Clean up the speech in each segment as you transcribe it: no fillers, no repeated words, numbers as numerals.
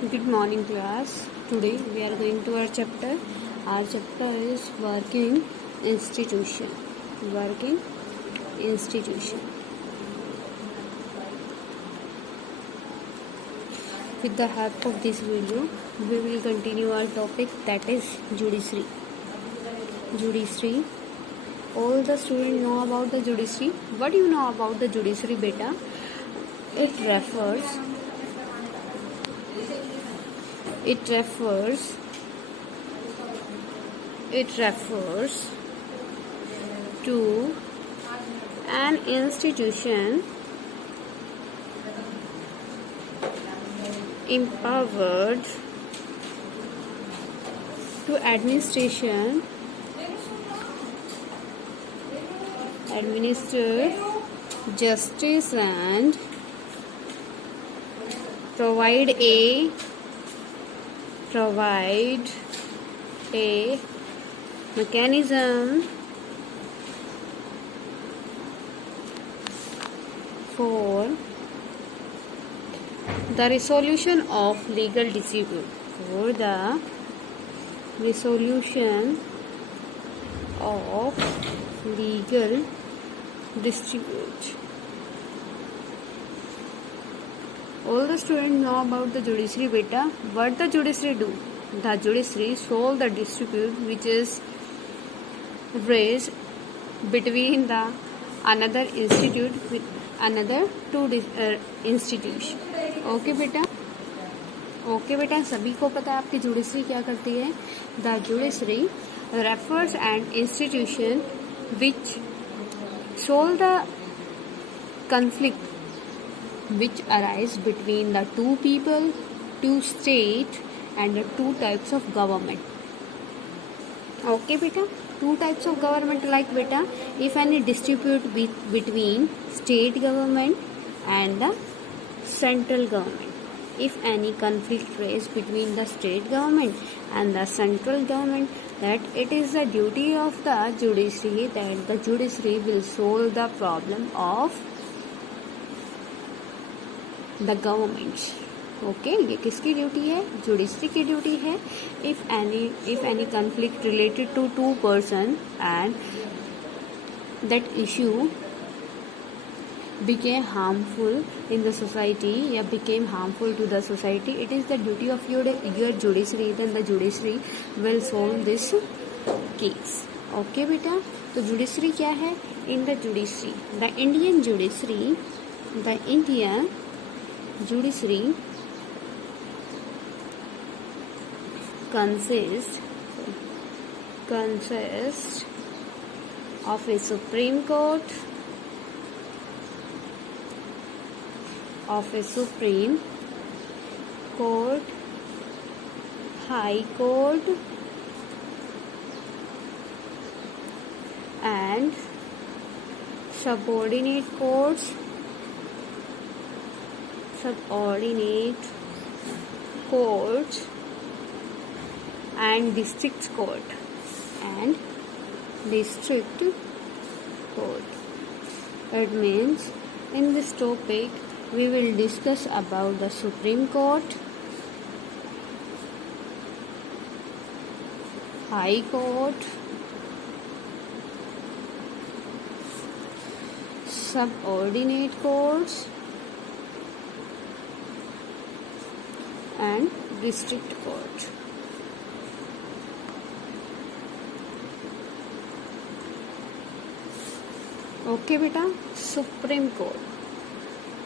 Good morning, class. Today we are going to our chapter. Our chapter is working institution. Working institution. With the help of this video, we will continue our topic, that is judiciary. Judiciary. All the students know about the judiciary. What do you know about the judiciary, beta? It refers to an institution empowered to administer justice and provide a mechanism for the resolution of legal dispute. For the resolution of legal dispute. All the students know about the judiciary, beta. What the judiciary do? The judiciary solve the dispute which is raised between the another institute with another two institution. Okay बेटा सभी को पता है आपकी judiciary क्या करती है. The judiciary refers and institution which solve the conflict which arise between the two people, two state and the two types of government. Okay beta, two types of government like beta, if any dispute between state government and the central government. If any conflict raised between the state government and the central government, that it is the duty of the judiciary that the judiciary will solve the problem of the government. Okay ये किसकी duty है? Judiciary की duty है. If any conflict related to two person and that issue became harmful in the society या became harmful to the society, it is the duty of your judiciary, then the judiciary will solve this case. Okay बेटा, तो judiciary क्या है? In the judiciary, the Indian judiciary consists of a Supreme Court, High Court and subordinate courts and district court. It means in this topic we will discuss about the Supreme Court, High Court, subordinate courts and district court. Okay beta, Supreme Court.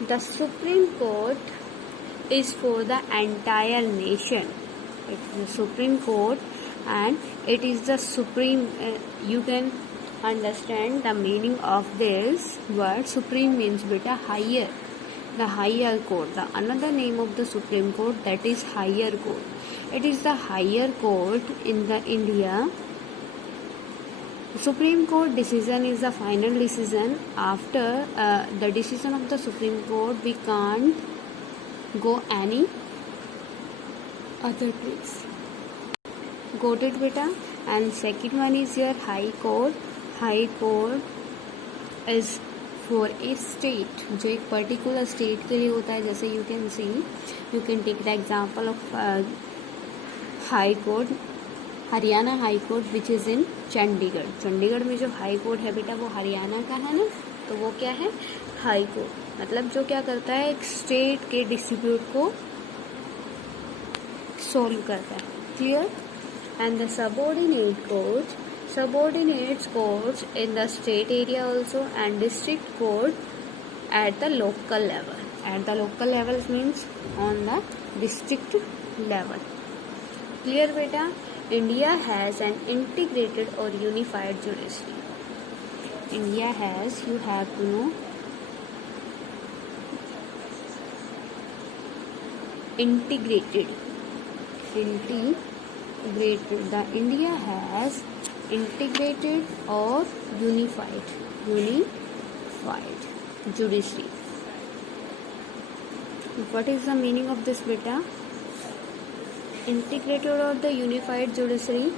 The Supreme Court is for the entire nation. It is the Supreme Court and it is the supreme. You can understand the meaning of this word. Supreme means beta higher. The higher court. The another name of the Supreme Court, that is higher court. It is the higher court in the India. Supreme Court decision is the final decision. After the decision of the Supreme Court, we can't go any other place. Got it beta? And second one is your High Court. High Court is for a state, जो एक particular state के लिए होता है, जैसे you can take the example of high court, Haryana high court which is in Chandigarh. Chandigarh में जो high court है बेटा वो हरियाणा का है ना, तो वो क्या है, हाई कोर्ट। मतलब जो क्या करता है, एक स्टेट के डिस्प्यूट को सोल्व करता है। Clear? And the subordinates courts in the state area also, and district court at the local level. At the local level means on the district level. Clear beta? India has an integrated or unified judiciary. India has, you have to know, integrated. The India has integrated or unified judiciary. What is the meaning of this beta? Integrated or the unified judiciary,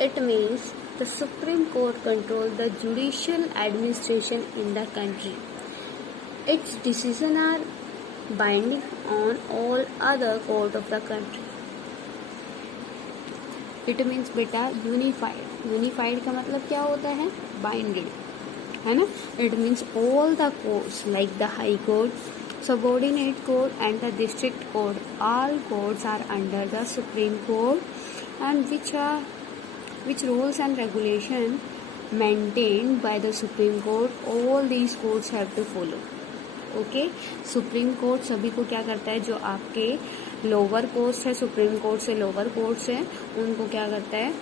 it means the Supreme Court controls the judicial administration in the country. Its decisions are binding on all other court of the country. It means बेटा unified का मतलब क्या होता है, binded, है ना। It means all the courts like the high court, subordinate court and the district court, all courts are under the supreme court and which rules and regulation maintained by the Supreme Court, all these courts have to follow. Okay, supreme court सभी को क्या करता है, जो आपके lower courts है, supreme court से lower courts है, उनको क्या करता है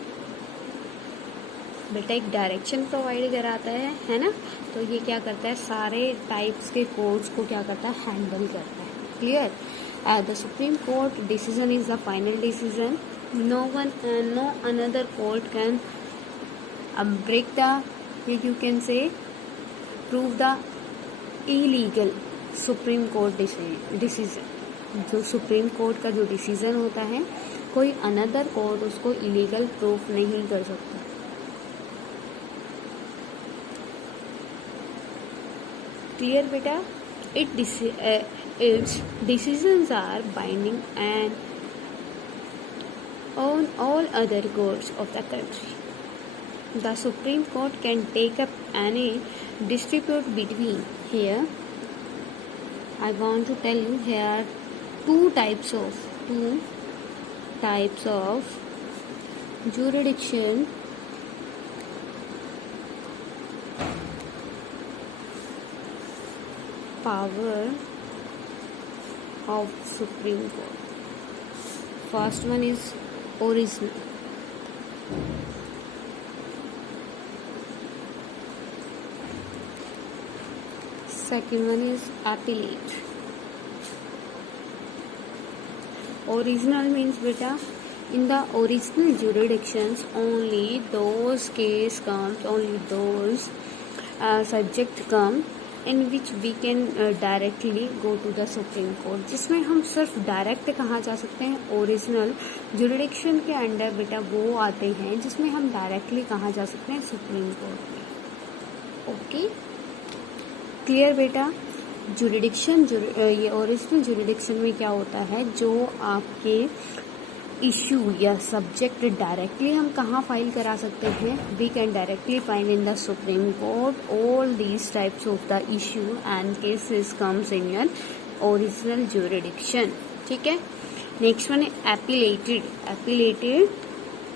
बेटा, एक डायरेक्शन प्रोवाइड कराता है ना। तो ये क्या करता है, सारे टाइप्स के कोर्ट्स को क्या करता है, हैंडल करता है। Clear? The supreme court decision is the final decision, no another court can break the, you can say prove the illegal supreme court decision. जो सुप्रीम कोर्ट का जो डिसीजन होता है, कोई अनदर कोर्ट उसको इलीगल प्रूफ नहीं कर सकता। क्लियर बेटा? Its decisions are binding and on all other courts of the country. The supreme court can take up any dispute between. Here I want to tell you, here are two types of jurisdiction. Power of Supreme Court. First one is original. Second one is appellate. Original means beta, in the original jurisdictions only those case comes, only those subject come in which we can directly go to the Supreme Court. जिसमें हम सिर्फ direct कहाँ जा सकते हैं, original jurisdiction के under बेटा वो आते हैं जिसमें हम डायरेक्टली कहाँ जा सकते हैं, सुप्रीम कोर्ट में। ओके, क्लियर बेटा? जुरिडिक्शन, ये ओरिजिनल जुरिडिक्शन में क्या होता है, जो आपके इशू या सब्जेक्ट डायरेक्टली हम कहाँ फाइल करा सकते हैं, we can directly file in the supreme court all these types of the issue and cases comes in your original jurisdiction. ठीक है। नेक्स्ट वन है एपिलेटेड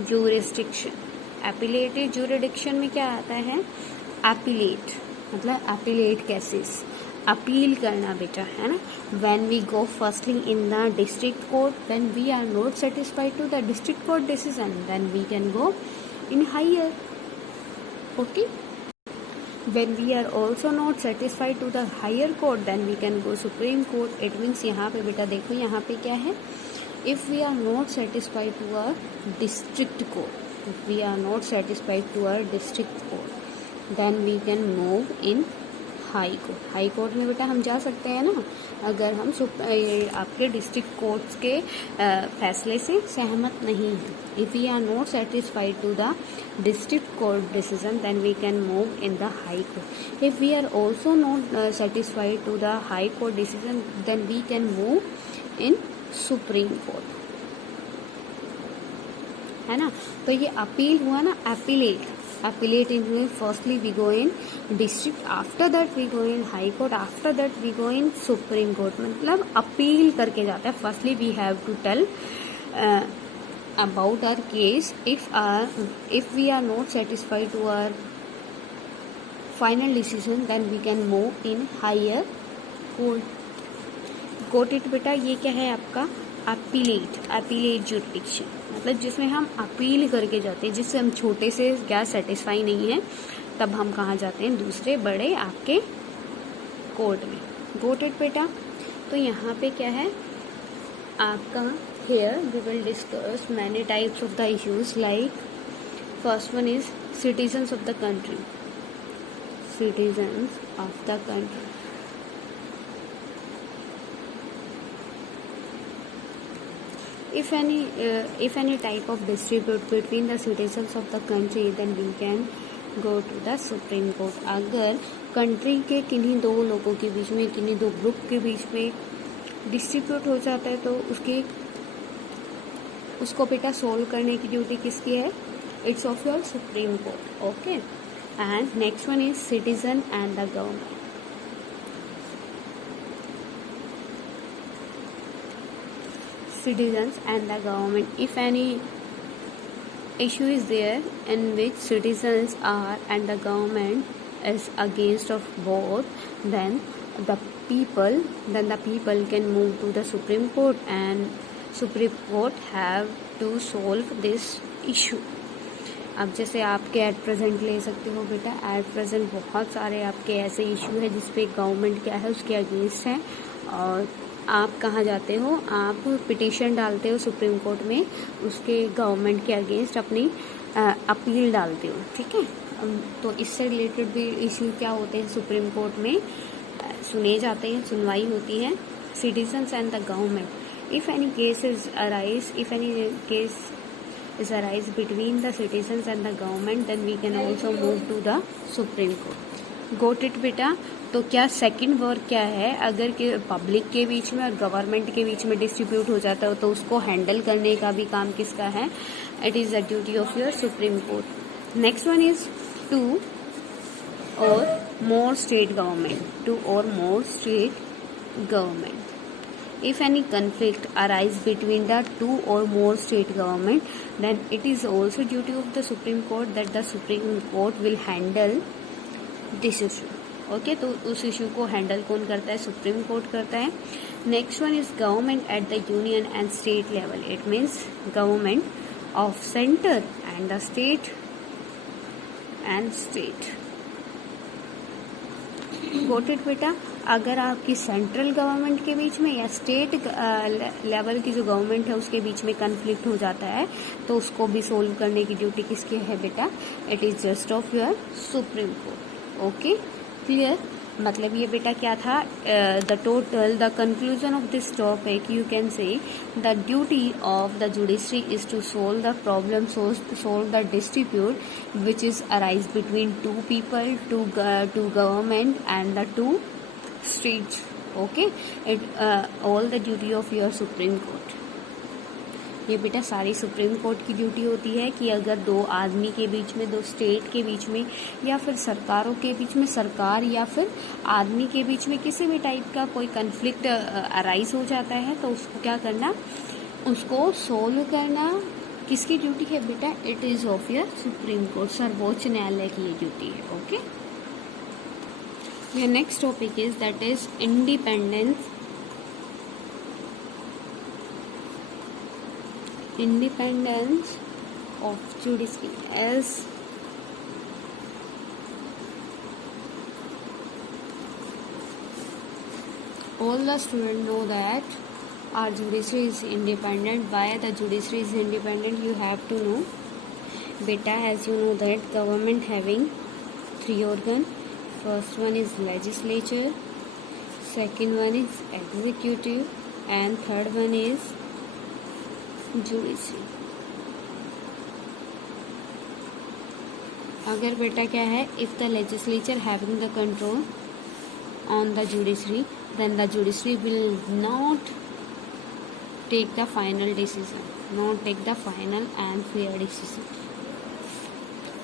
जुरिडिक्शन। एपिलेटेड जुरिडिक्शन में क्या आता है, एपिलेट मतलब एपिलेट केसेस, अपील करना बेटा, है ना। When we go firstly in the district court, when we are not satisfied to the district court decision, then we can go in higher. Okay, when we are also not satisfied to the higher court, then we can go supreme court. It means यहाँ पे बेटा देखो, यहाँ पे क्या है, if we are not satisfied to a district court, if we are not satisfied to our district court, then we can move in high court. High court में बेटा हम जा सकते हैं ना अगर हम आपके डिस्ट्रिक्ट कोर्ट्स के फैसले से सहमत नहीं हैं। If we are not satisfied to the district court decision, then we can move in the high court. If we are also not satisfied to the high court decision, then we can move in supreme court, है ना। तो ये appeal हुआ ना, appellate in firstly we go in district, after that we go in high court, after that we go in supreme court, मतलब appeal करके जाता है। firstly we have to tell about our case. If we are not satisfied to our final decision, then we can move in higher court. Got it बेटा। ये क्या है आपका appellate jurisdiction, मतलब जिसमें हम अपील करके जाते हैं, जिससे हम छोटे से क्या सेटिस्फाई नहीं है, तब हम कहाँ जाते हैं, दूसरे बड़े आपके कोर्ट में। Got it बेटा। तो यहाँ पे क्या है आपका, here we will discuss many types of the issues, like first one is citizens of the country. Citizens of the country. If any type of dispute between the citizens of the country, then we can go to the Supreme Court. अगर country के किन्हीं दो लोगों के बीच में, किन्हीं दो group के बीच में डिस्प्यूट हो जाता है, तो उसको बेटा सोल्व करने की ड्यूटी किसकी है, it's of your supreme court. Okay, and next one is citizen and the government. Citizens and the government. If any issue is there in which citizens are and the government is against of both, then the people can move to the Supreme Court, and Supreme Court have to solve this issue. अब जैसे आपके at present ले सकते हो बेटा, at present बहुत सारे आपके ऐसे इशू है जिसपे गवर्नमेंट क्या है उसके अगेंस्ट है, और आप कहाँ जाते हो, आप पिटीशन डालते हो सुप्रीम कोर्ट में, उसके गवर्नमेंट के अगेंस्ट अपनी अपील डालते हो। ठीक है, तो इससे रिलेटेड भी इशू क्या होते हैं सुप्रीम कोर्ट में सुने जाते हैं, सुनवाई होती है। Citizens and the government, if any case is arise between the citizens and the government, then we can also move to the supreme court. Got it बेटा। तो क्या सेकंड वर्क क्या है, अगर पब्लिक के बीच में और गवर्नमेंट के बीच में डिस्ट्रीब्यूट हो जाता है तो उसको हैंडल करने का भी काम किसका है, it is the duty of your supreme Court. Next one is two और more state government. If any conflict arise between the two or more state government, then it is also duty of the Supreme Court that the Supreme Court will handle this issue. Okay, तो उस issue को handle कौन करता है, supreme court करता है। Next one is government at the union and state level. It means government of centre and the state goat it बेटा। अगर आपकी सेंट्रल गवर्नमेंट के बीच में या स्टेट लेवल की जो गवर्नमेंट है उसके बीच में कन्फ्लिक्ट हो जाता है, तो उसको भी सोल्व करने की ड्यूटी किसकी है बेटा, it is just of your supreme court. Okay, clear. मतलब ये बेटा क्या था, the conclusion of this topic, you can say the duty of the judiciary is to solve the problem, solve the dispute which is arise between two people, two government and the two states. Okay, all the duty of your supreme court. ये बेटा सारी supreme court की duty होती है कि अगर दो आदमी के बीच में, दो स्टेट के बीच में, या फिर सरकारों के बीच में, सरकार या फिर आदमी के बीच में किसी भी टाइप का कोई कन्फ्लिक्ट अराइज हो जाता है, तो उसको क्या करना, उसको सोल्व करना किसकी ड्यूटी है बेटा, it is of your supreme court, सर्वोच्च न्यायालय की ये ड्यूटी है। Okay, your next topic is that is independence of judiciary. As all the students know that our judiciary is independent. Why the judiciary is independent, you have to know beta, as you know that government having three organ. First one is legislature, second one is executive, and third one is judiciary. अगर बेटा क्या है, if the legislature having the control on the judiciary, then the judiciary will not take the final decision, not take the final and fair decision,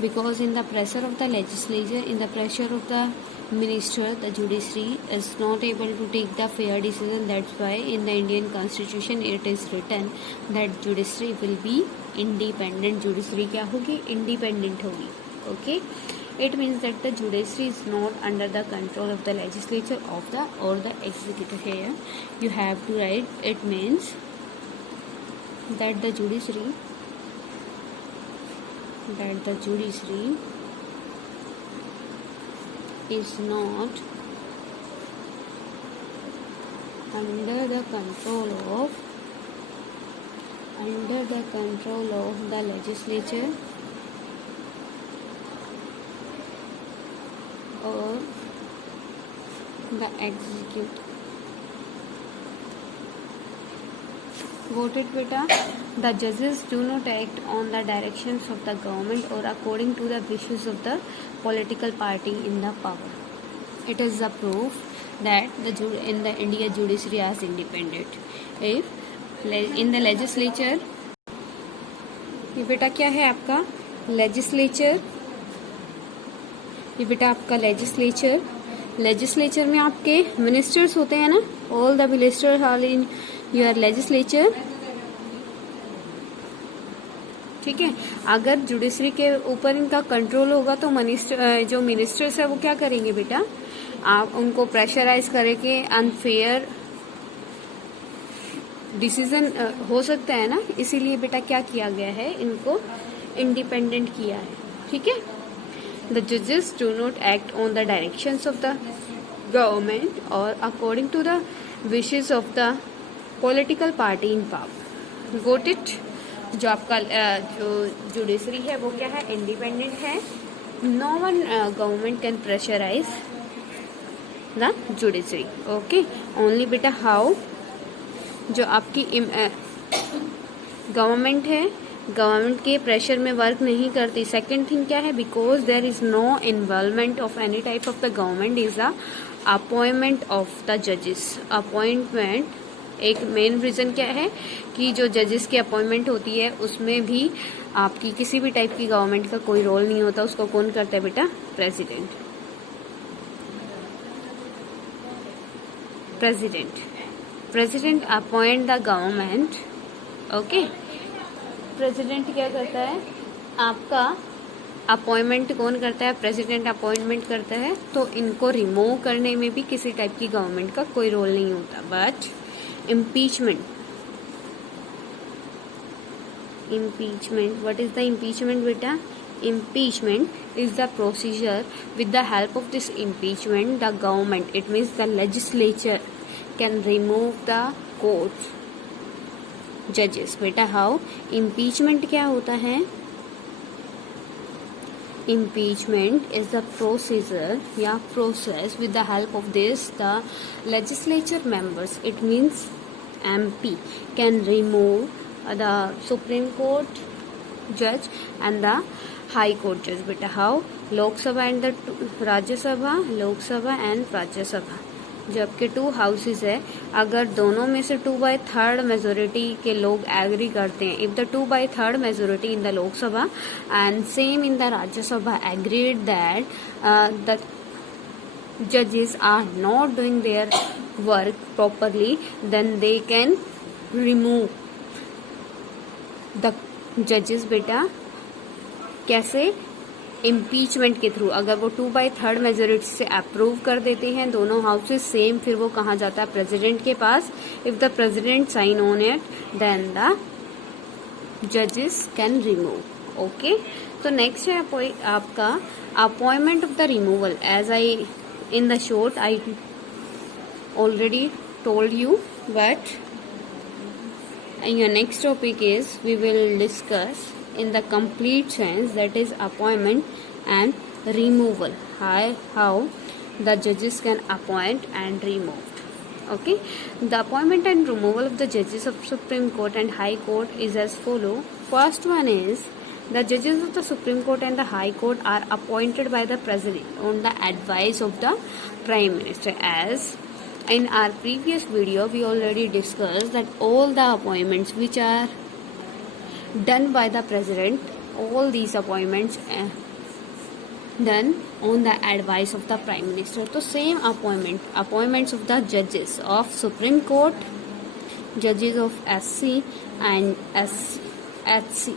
because in the pressure of the legislature, in the pressure of the minister, the judiciary is not able to take the fair decision. That's why in the Indian constitution it is written that judiciary will be independent. Judiciary क्या होगी, independent होगी. Okay, it means that the judiciary is not under the control of the legislature of the or the executive. Here you have to write, it means that the judiciary is not under the control of the legislature or the executive. Got it, beta? The judges do not act on the directions of the government or according to the wishes of the political party in the power. It is the proof that in the India judiciary is independent. If in the legislature, ये बेटा क्या है आपका legislature, ये बेटा आपका legislature में आपके ministers होते हैं ना, all the ministers are in your legislature. ठीक है, अगर जुडिशरी के ऊपर इनका कंट्रोल होगा तो जो मिनिस्टर्स है वो क्या करेंगे बेटा, आप उनको प्रेशराइज करके अनफेयर डिसीजन हो सकता है ना, इसीलिए बेटा क्या किया गया है, इनको इंडिपेंडेंट किया है. ठीक है, द जजेस do not act on the directions of the government और according to the wishes of the political party in power. Got it? जो आपका जो जुडिशरी है वो क्या है, इंडिपेंडेंट है. No one government can pressurise the judiciary. Okay, only बेटा हाउ, जो आपकी गवर्नमेंट है, गवर्नमेंट के प्रेशर में वर्क नहीं करती. सेकंड थिंग क्या है, because there is no involvement of any type of the government is the appointment of the जजेस. अपॉइंटमेंट एक मेन रीजन क्या है कि जो जजेस की अपॉइंटमेंट होती है उसमें भी आपकी किसी भी टाइप की गवर्नमेंट का कोई रोल नहीं होता. उसको कौन करता है बेटा, president. President appoint the government. Okay, president क्या करता है, आपका अपॉइंटमेंट कौन करता है, प्रेसिडेंट अपॉइंटमेंट करता है. तो इनको रिमूव करने में भी किसी टाइप की गवर्नमेंट का कोई रोल नहीं होता. But impeachment, what is the impeachment beta? Impeachment is the procedure with the help of this impeachment the government, it means the legislature, can remove the court judges. बेटा how impeachment क्या होता है, impeachment is the procedure या process with the help of this the legislature members, it means MP, can remove the Supreme Court judge and the High Court judge. बेटा how, लोक सभा and the Rajya Sabha, लोक सभा and Rajya Sabha, जबकि 2 houses है, अगर दोनों में से 2/3 मेजोरिटी के लोग एग्री करते हैं, if the 2/3 majority in the लोक सभा and same in the Rajya Sabha agreed that the judges are not doing their work properly, then they can remove the judges. बेटा कैसे, इम्पीचमेंट के थ्रू. अगर वो 2/3 मेजोरिटी से अप्रूव कर देते हैं दोनों हाउसेस सेम, फिर वो कहाँ जाता है, प्रेसिडेंट के पास. If the president sign on it then the जजेस कैन रिमूव. ओके, तो नेक्स्ट है आपका appointment of the removal. As I in the short I already told you, but your next topic is we will discuss in the complete sense, that is appointment and removal. How the judges can appoint and remove. Okay, the appointment and removal of the judges of Supreme Court and High Court is as follow. First one is the judges of the Supreme Court and the High Court are appointed by the President on the advice of the Prime Minister. As in our previous video, we already discussed that all the appointments which are done by the President, all these appointments done on the advice of the Prime Minister. So same appointments of the judges of Supreme Court, judges of SC and SHC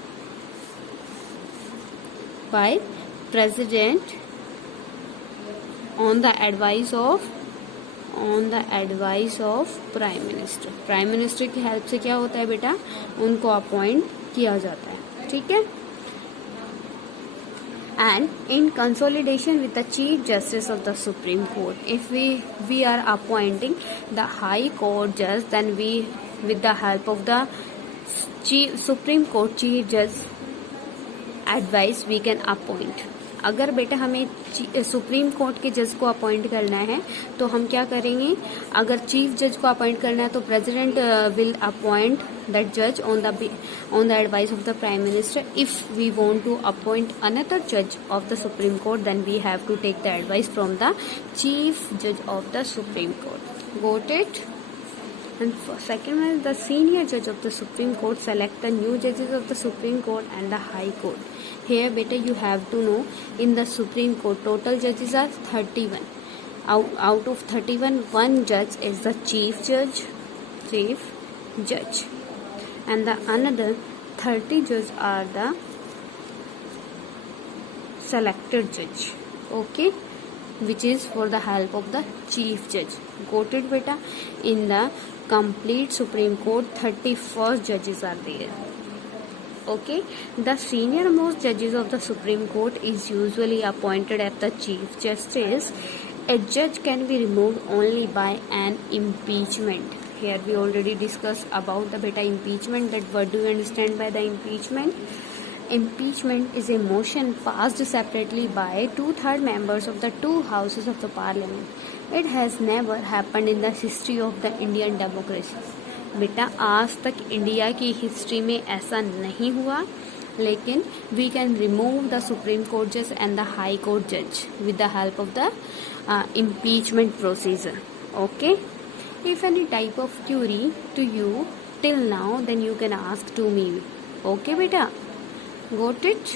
by President on the advice of Prime Minister. Prime Minister की help से क्या होता है बेटा, उनको appoint किया जाता है. ठीक है. And in consolidation with the Chief Justice of the Supreme Court, if we are appointing the High Court judge, then we, with the help of the Supreme Court Chief Judge advice, we can appoint. अगर बेटा हमें supreme court के जज को appoint करना है तो हम क्या करेंगे, अगर चीफ जज को अपॉइंट करना है तो प्रेसिडेंट विल अपॉइंट दैट जज on the advice of the prime minister. If we want to appoint another जज of the supreme court, then we have to take the advice from the chief जज of the supreme court. Got it? And second one is the senior judge of the Supreme Court select the new judges of the Supreme Court and the High Court. Here beta you have to know, in the Supreme Court total judges are 31. Out of 31, one judge is the chief judge, and the another 30 judges are the selected judge. Okay, which is for the help of the chief judge. Got it beta? In the complete Supreme Court, 31 judges are there. Okay, the senior most judges of the Supreme Court is usually appointed as the Chief Justice. A judge can be removed only by an impeachment. Here we already discussed about the beta impeachment. That what do you understand by the impeachment? Impeachment is a motion passed separately by 2/3 members of the two houses of the parliament. It has never happened in the history of the Indian democracy. बेटा आज तक India की history में ऐसा नहीं हुआ, लेकिन we can remove the supreme court जज एंड द हाई कोर्ट जज with the help of the impeachment procedure. Okay, if any type of query to you till now, then you can ask to me. Okay beta, got it?